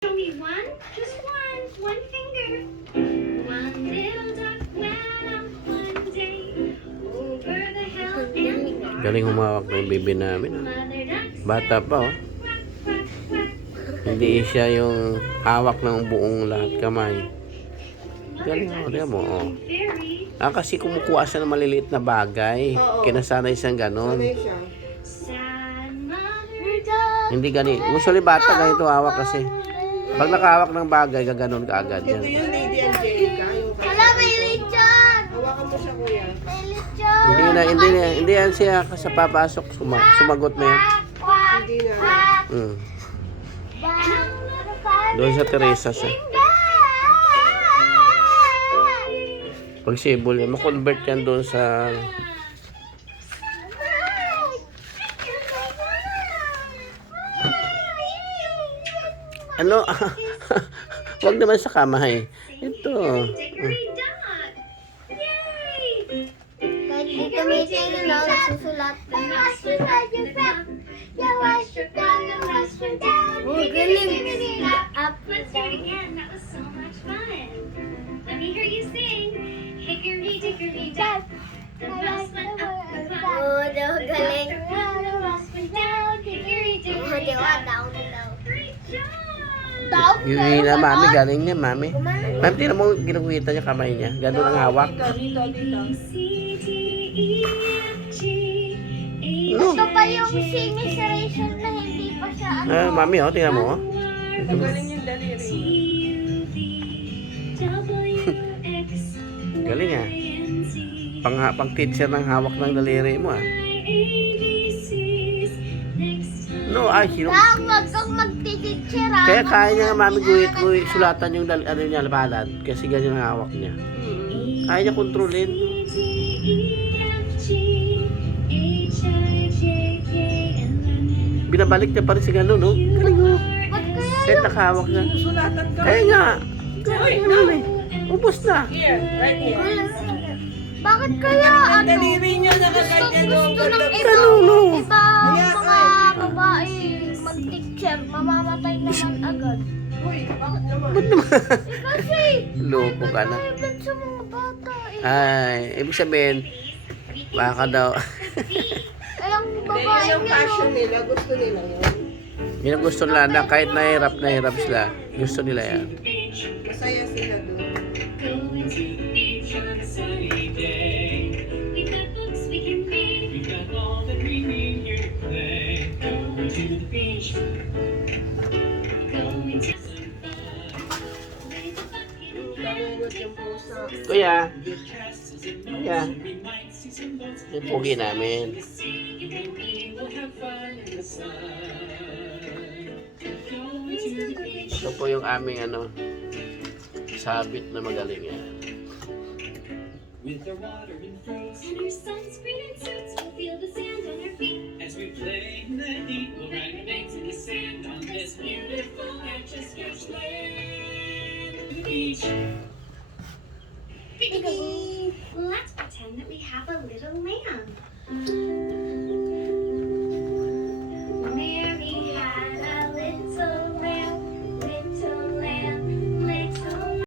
Show me one, just one finger. One little duck went up one day over the hill and far. Galing humawak ng baby namin. Mother duck Bata pa, oh. quack, quack, quack. Hindi siya yung hawak ng buong lahat kamay. Galing mo, diyan mo, oh. Very Kasi kumukuha siya ng maliliit na bagay. Oo. Kinasanay siyang ganon. Sanay siya. sad mother duck. Hindi ganito. Usually bata ganito hawak kasi. Pag nakahawak ng bagay, gaganon ka agad Ito yan. yung Lady Angelica. Yung Hala, may lechon! hawakan mo siya, kuya. May lechon! Hindi yan siya sa papasok. Sumagot na yan. Quack! Hindi na. Quack! Mm. Bang! Doon sa Teresa siya. Pag sibol yan, makonvert yan doon sa... Ano? Wag naman sa kamay. Ito. Dickory dock. Yay! Kahit di tumitingin na, nagsusulat. Oh, galing. Up. Let's do it again. That was so much fun. Let me hear you sing. Hickory dickory dock. The mouse went up the clock. Oh, daw galing. The mouse went down. Hickory Oh, dickory di ba? dock. Down daw. Great job. Down Yun na, mami. Galing niya, mami. Gumaling. Ma'am, tinan mo, ginuguhitan niya kamay niya. Ganun ang hawak. Dito, dito. C D E F G H No. Ito pa yung semi-serration na hindi pa siya ano. Mami, oh, tingnan mo. Oh. Ang galing yung daliri. Galing ah. Pang teacher ng hawak ng daliri mo ah. No, ay, sino? Dang, wag kang magtititsira. Kaya kaya niya nga mami guhit sulatan yung ano niya, balad. Kasi ganyan ang hawak niya. Kaya niya kontrolin. Binabalik niya pa rin si gano'n, no? Galing mo. Ba't kaya Kahit nakahawak niya. Sulatan ka. Kaya nga. Kaya nga namin. Ubus na. Here, right here. Bakit kaya Ang ano? daliri niya nakaganyan. Gusto ng Ganun, ibang Kaya, mga babae mag-teacher, mamamatay naman agad. Uy, bakit naman? Kasi, Loko ka na. private sa mga bata eh. Ay, ibig sabihin, baka daw. Ay, ang Hindi, babae yun yung passion nila. Gusto nila yun. Yun ang gusto nila na kahit nahirap sila. Gusto nila yan. Masaya sila doon. Go into the beach on a sunny day. We've got books we can read. We've got all that we need here to play. Go into the beach. Go into some fun. With a bucket of Namugot yung pusa. Kuya. Kuya. Yung pugi namin. Ito po yung aming sabit na magaling yan. and her sunscreen and suits